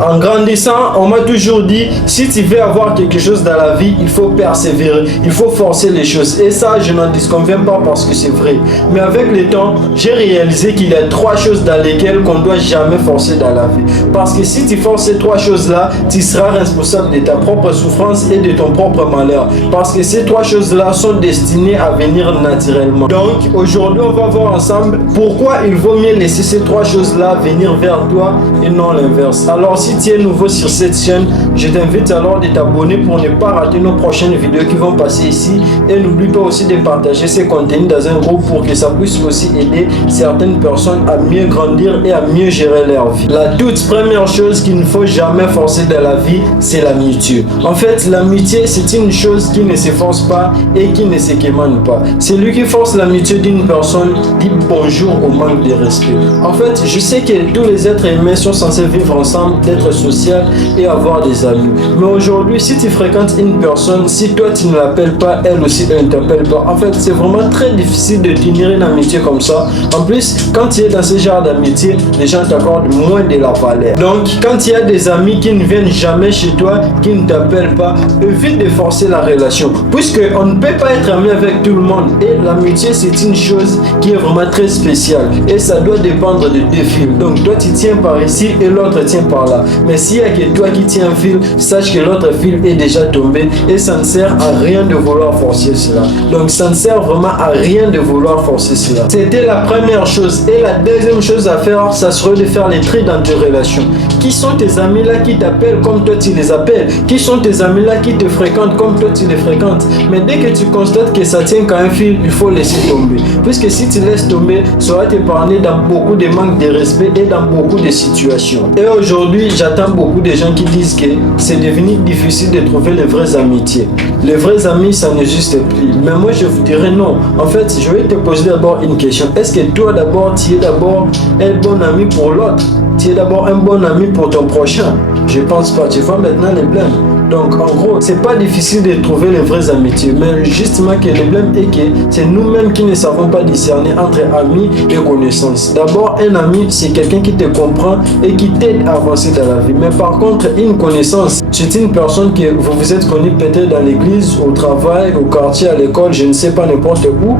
En grandissant, on m'a toujours dit, si tu veux avoir quelque chose dans la vie, il faut persévérer, il faut forcer les choses. Et ça, je n'en disconviens pas parce que c'est vrai. Mais avec le temps, j'ai réalisé qu'il y a 3 choses dans lesquelles qu'on ne doit jamais forcer dans la vie. Parce que si tu forces ces 3 choses-là, tu seras responsable de ta propre souffrance et de ton propre malheur. Parce que ces 3 choses-là sont destinées à venir naturellement. Donc, aujourd'hui, on va voir ensemble pourquoi il vaut mieux laisser ces 3 choses-là venir vers toi et non l'inverse. Alors, si tu es nouveau sur cette chaîne, je t'invite alors de t'abonner pour ne pas rater nos prochaines vidéos qui vont passer ici. Et n'oublie pas aussi de partager ces contenus dans un groupe pour que ça puisse aussi aider certaines personnes à mieux grandir et à mieux gérer leur vie. La toute première chose qu'il ne faut jamais forcer dans la vie, c'est l'amitié. En fait, l'amitié, c'est une chose qui ne se force pas et qui ne se quémande pas. Celui qui force l'amitié d'une personne dit bonjour au manque de respect. En fait, je sais que tous les êtres humains sont censés vivre ensemble, être social et avoir des amis. Mais aujourd'hui, si tu fréquentes une personne, si toi tu ne l'appelles pas, elle aussi elle ne t'appelle pas. En fait, c'est vraiment très difficile de tenir une amitié comme ça. En plus, quand tu es dans ce genre d'amitié, les gens t'accordent moins de la valeur. Donc, quand il y a des amis qui ne viennent jamais chez toi, qui ne t'appellent pas, évite de forcer la relation. Puisque on ne peut pas être ami avec tout le monde. Et l'amitié, c'est une chose qui est vraiment très spéciale. Et ça doit dépendre de 2 fils. Donc, toi tu tiens par ici et l'autre tient par là. Mais s'il n'y a que toi qui tiens un fil, sache que l'autre fil est déjà tombé et ça ne sert à rien de vouloir forcer cela. Donc ça ne sert vraiment à rien de vouloir forcer cela. C'était la première chose. Et la deuxième chose à faire, ça serait de faire les tri dans tes relations. Qui sont tes amis là qui t'appellent comme toi tu les appelles? Qui sont tes amis là qui te fréquentent comme toi tu les fréquentes? Mais dès que tu constates que ça tient qu'à un fil, il faut laisser tomber. Puisque si tu laisses tomber, ça va t'épargner dans beaucoup de manques de respect et dans beaucoup de situations. Et aujourd'hui, j'attends beaucoup de gens qui disent que c'est devenu difficile de trouver les vraies amitiés. Les vrais amis, ça n'existe plus. Mais moi, je vous dirais non. En fait, je vais te poser d'abord une question. Est-ce que toi, d'abord, tu es d'abord un bon ami pour l'autre? Tu es d'abord un bon ami pour ton prochain? Je pense pas. Tu vois maintenant les blèmes. Donc en gros, c'est pas difficile de trouver les vraies amitiés, mais justement que le problème est que c'est nous-mêmes qui ne savons pas discerner entre amis et connaissances. D'abord, un ami, c'est quelqu'un qui te comprend et qui t'aide à avancer dans la vie. Mais par contre, une connaissance, c'est une personne que vous vous êtes connu peut-être dans l'église, au travail, au quartier, à l'école, je ne sais pas, n'importe où.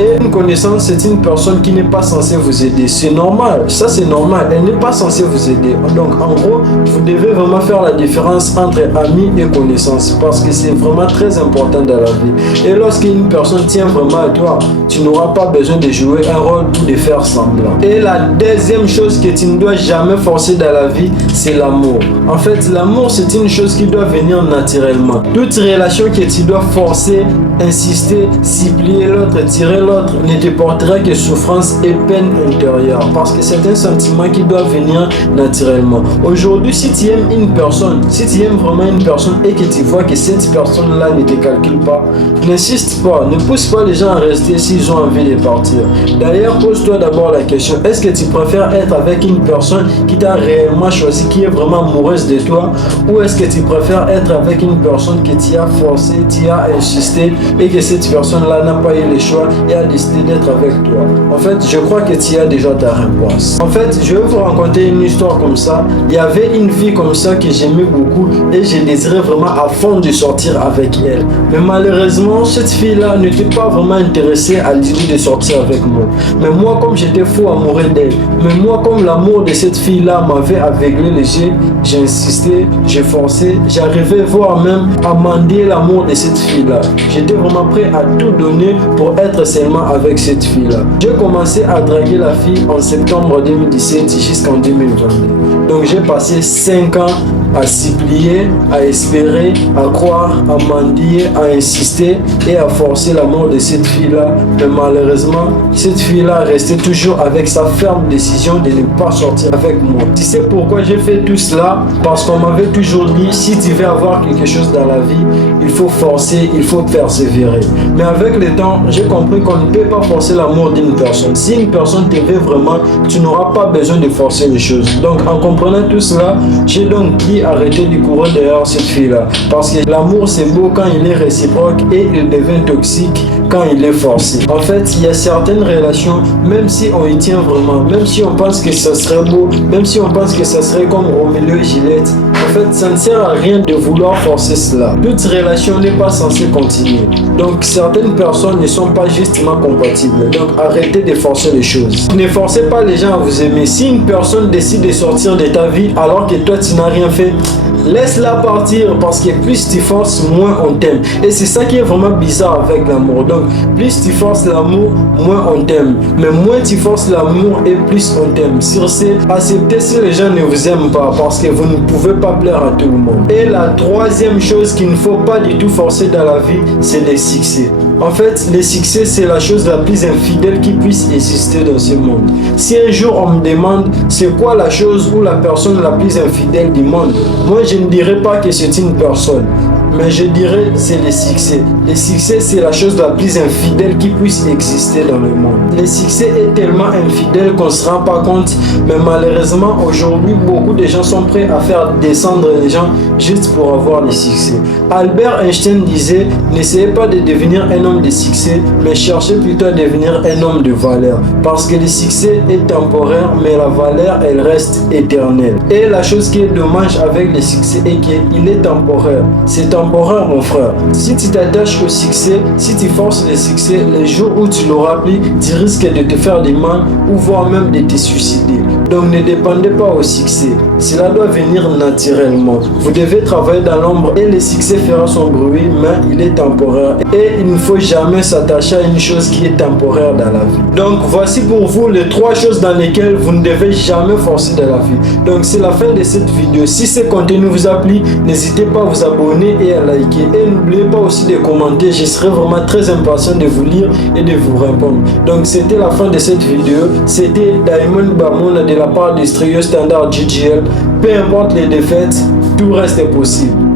Et une connaissance, c'est une personne qui n'est pas censée vous aider. C'est normal, ça c'est normal, elle n'est pas censée vous aider. Donc en gros, vous devez vraiment faire la différence entre amis et connaissances parce que c'est vraiment très important dans la vie. Et lorsqu'une personne tient vraiment à toi, tu n'auras pas besoin de jouer un rôle ou de faire semblant. Et la deuxième chose que tu ne dois jamais forcer dans la vie, c'est l'amour. En fait, l'amour, c'est une chose qui doit venir naturellement. Toute relation que tu dois forcer, insister, supplier l'autre, tirer l'autre, ne te portera que souffrance et peine intérieure. Parce que c'est un sentiment qui doit venir naturellement. Aujourd'hui, si tu aimes une personne, si tu aimes vraiment une personne et que tu vois que cette personne-là ne te calcule pas, n'insiste pas, ne pousse pas les gens à rester s'ils ont envie de partir. D'ailleurs, pose-toi d'abord la question, est-ce que tu préfères être avec une personne qui t'a réellement choisi, qui est vraiment amoureuse de toi, ou est-ce que tu préfères être avec une personne que tu as forcé, tu as insisté et que cette personne-là n'a pas eu le choix et a décidé d'être avec toi? En fait, je crois que tu as déjà ta réponse. En fait, je vais vous raconter une histoire comme ça. Il y avait une fille comme ça que j'aimais beaucoup et je désirais vraiment à fond de sortir avec elle. Mais malheureusement, cette fille-là n'était pas vraiment intéressée à l'idée de sortir avec moi. Mais moi, comme j'étais fou amoureux d'elle, mais moi, comme l'amour de cette fille-là m'avait aveuglé les yeux, j'ai insisté, j'ai forcé, j'arrivais voire même à mendier l'amour de cette fille-là. J'étais vraiment prêt à tout donner pour être seulement avec cette fille-là. J'ai commencé à draguer la fille en septembre 2017 jusqu'en 2022. Donc j'ai passé 5 ans à supplier, à espérer, à croire, à mendier, à insister et à forcer l'amour de cette fille-là. Mais malheureusement, cette fille-là restait toujours avec sa ferme décision de ne pas sortir avec moi. Tu sais pourquoi j'ai fait tout cela? Parce qu'on m'avait toujours dit, si tu veux avoir quelque chose dans la vie, il faut forcer, il faut persévérer. Mais avec le temps, j'ai compris qu'on ne peut pas forcer l'amour d'une personne. Si une personne te veut vraiment, tu n'auras pas besoin de forcer les choses. Donc en comprenant tout cela, j'ai donc dit arrêtez de courir derrière cette fille-là. Parce que l'amour c'est beau quand il est réciproque et il devient toxique quand il est forcé. En fait, il y a certaines relations, même si on y tient vraiment, même si on pense que ça serait beau, même si on pense que ça serait comme Roméo et Juliette, en fait, ça ne sert à rien de vouloir forcer cela. Toute relation n'est pas censée continuer. Donc, certaines personnes ne sont pas justement compatibles. Donc, arrêtez de forcer les choses. Ne forcez pas les gens à vous aimer. Si une personne décide de sortir de ta vie alors que toi, tu n'as rien fait, laisse-la partir parce que plus tu forces, moins on t'aime. Et c'est ça qui est vraiment bizarre avec l'amour. Donc, plus tu forces l'amour, moins on t'aime. Mais moins tu forces l'amour et plus on t'aime. Sur ce, acceptez si les gens ne vous aiment pas parce que vous ne pouvez pas plaire à tout le monde. Et la troisième chose qu'il ne faut pas du tout forcer dans la vie, c'est les succès. En fait, le succès, c'est la chose la plus infidèle qui puisse exister dans ce monde. Si un jour on me demande c'est quoi la chose ou la personne la plus infidèle du monde, moi je ne dirais pas que c'est une personne, mais je dirais c'est le succès. Le succès, c'est la chose la plus infidèle qui puisse exister dans le monde. Le succès est tellement infidèle qu'on ne se rend pas compte, mais malheureusement aujourd'hui beaucoup de gens sont prêts à faire descendre les gens juste pour avoir le succès. Albert Einstein disait, n'essayez pas de devenir un homme de succès, mais cherchez plutôt à devenir un homme de valeur. Parce que le succès est temporaire, mais la valeur, elle reste éternelle. Et la chose qui est dommage avec le succès est qu'il est temporaire. C'est temporaire, mon frère. Si tu t'attaches au succès, si tu forces le succès, les jours où tu l'auras pris, tu risques de te faire du mal ou voire même de te suicider. Donc ne dépendez pas au succès. Cela doit venir naturellement. Vous devez travailler dans l'ombre et le succès fera son bruit, mais il est temporaire. Et il ne faut jamais s'attacher à une chose qui est temporaire dans la vie. Donc voici pour vous les 3 choses dans lesquelles vous ne devez jamais forcer dans la vie. Donc c'est la fin de cette vidéo. Si ce contenu vous a plu, n'hésitez pas à vous abonner et à liker. Et n'oubliez pas aussi de commenter. Je serai vraiment très impatient de vous lire et de vous répondre. Donc c'était la fin de cette vidéo. C'était Diamond Bamona de la part de Striyo Standard GGL. Peu importe les défaites, tout reste possible.